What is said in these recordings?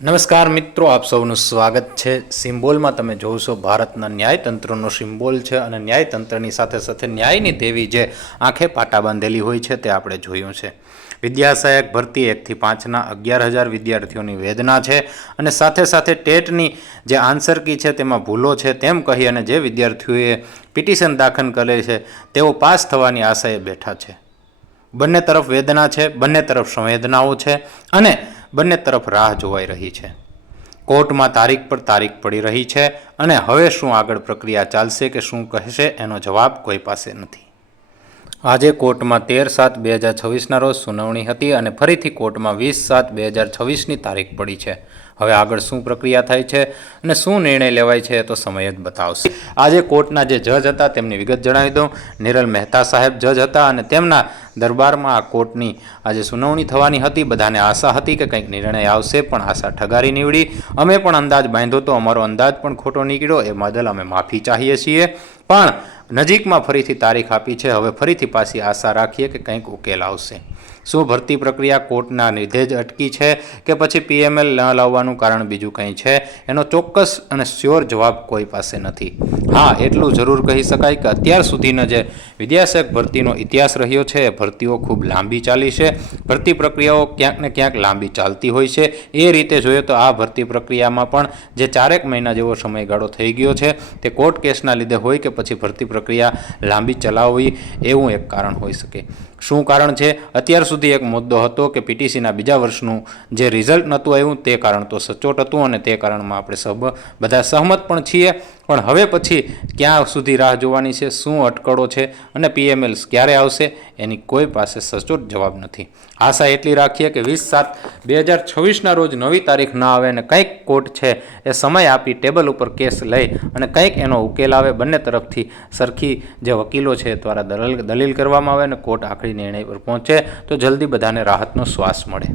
નમસ્કાર મિત્રો, આપ સૌનું સ્વાગત છે। સિમ્બોલમાં તમે જોશો ભારતના ન્યાયતંત્રનો સિમ્બોલ છે અને ન્યાયતંત્રની સાથે સાથે ન્યાયની દેવી જે આંખે પાટા બાંધેલી હોય છે તે આપણે જોયું છે। વિદ્યા સહાયક ભરતી 1 થી 5ના 11,000 વિદ્યાર્થીઓની વેદના છે અને સાથે સાથે ટેટની જે આન્સર કી છે તેમાં ભૂલો છે તેમ કહી અને જે વિદ્યાર્થીઓએ પિટિશન દાખલ કરે છે તેઓ પાસ થવાની આશાએ બેઠા છે। બંને તરફ વેદના છે, બંને તરફ સંવેદનાઓ છે અને બંને તરફ રાહ જોવાઈ રહી છે। કોર્ટમાં તારીખ પર તારીખ પડી રહી છે અને હવે શું આગળ પ્રક્રિયા ચાલશે કે શું કહેશે એનો જવાબ કોઈ પાસે નથી। આજે કોર્ટમાં 13/7/2026ના રોજ સુનાવણી હતી અને ફરીથી કોર્ટમાં 20/7/2026ની તારીખ પડી છે। હવે આગળ શું પ્રક્રિયા થાય છે અને શું નિર્ણય લેવાય છે તો સમય જ બતાવશે। આજે કોર્ટના જે જજ હતા તેમની વિગત જણાવી દઉં। નિરલ મહેતા સાહેબ જજ હતા અને તેમના દરબારમાં આ કોર્ટની આજે સુનાવણી થવાની હતી। બધાને આશા હતી કે કંઈક નિર્ણય આવશે, પણ આશા ઠગારી નીવડી। અમે પણ અંદાજ બાંધ્યો તો અમારો અંદાજ પણ ખોટો નીકળ્યો, એ બદલ અમે માફી ચાહીએ છીએ। પણ નજીકમાં ફરીથી તારીખ આપી છે, હવે ફરીથી પાછી આશા રાખીએ કે કંઈક ઉકેલ આવશે। શું ભરતી પ્રક્રિયા કોર્ટના લીધે જ અટકી છે કે પછી PML ન લાવવાનું કારણ બીજું કંઈ છે, એનો ચોક્કસ અને શ્યોર જવાબ કોઈ પાસે નથી। હા, એટલું જરૂર કહી શકાય કે અત્યાર સુધીનો જે વિદ્યાસહાયક ભરતીનો ઇતિહાસ રહ્યો છે એ ભરતીઓ ખૂબ લાંબી ચાલી છે। ભરતી પ્રક્રિયાઓ ક્યાંક ને ક્યાંક લાંબી ચાલતી હોય છે। એ રીતે જોઈએ તો આ ભરતી પ્રક્રિયામાં પણ જે 4 મહિના જેવો સમયગાળો થઈ ગયો છે તે કોર્ટ કેસના લીધે હોય કે પછી ભરતી પ્રક્રિયા લાંબી ચલાવવી એવું એક કારણ હોઈ શકે। શું કારણ છે? અત્યાર સુધી એક મુદ્દો હતો કે PTCના બીજા વર્ષનું જે રિઝલ્ટ નહોતું આવ્યું તે કારણ તો સચોટ હતું અને તે કારણમાં આપણે બધા સહમત પણ છીએ। પણ હવે પછી ક્યાં સુધી રાહ જોવાની છે, શું અટકળો છે અને PMLs ક્યારે આવશે એની કોઈ પાસે સચોટ જવાબ નથી। આશા એટલી રાખીએ કે 20/7/2026ના રોજ નવી તારીખ ન આવે અને કંઈક કોર્ટ છે એ સમય આપી ટેબલ ઉપર કેસ લઈ અને કંઈક એનો ઉકેલ આવે, બંને તરફથી સરખી જે વકીલો છે દ્વારા દલીલ કરવામાં આવે અને કોર્ટ આખરી નિર્ણય પર પહોંચે તો જલ્દી બધાને રાહતનો શ્વાસ મળે।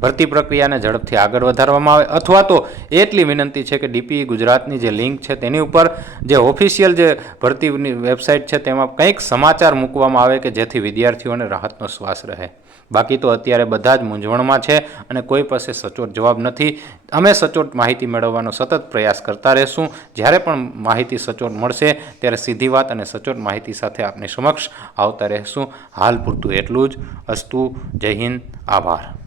ભરતી પ્રક્રિયાને ઝડપથી આગળ વધારવામાં આવે અથવા તો એટલી વિનંતી છે કે DPE ગુજરાતની જે લિંક છે તેની ઉપર જે ઓફિશિયલ જે ભરતીની વેબસાઇટ છે તેમાં કંઈક સમાચાર મૂકવામાં આવે કે જેથી વિદ્યાર્થીઓને રાહતનો શ્વાસ રહે। બાકી તો અત્યારે બધા જ મૂંઝવણમાં છે અને કોઈ પાસે સચોટ જવાબ નથી। અમે સચોટ માહિતી મેળવવાનો સતત પ્રયાસ કરતા રહેશું। જ્યારે પણ માહિતી સચોટ મળશે ત્યારે સીધી વાત અને સચોટ માહિતી સાથે આપની સમક્ષ આવતા રહેશું। હાલ પૂરતું એટલું જ। અસ્તુ, જય હિન્દ, આભાર।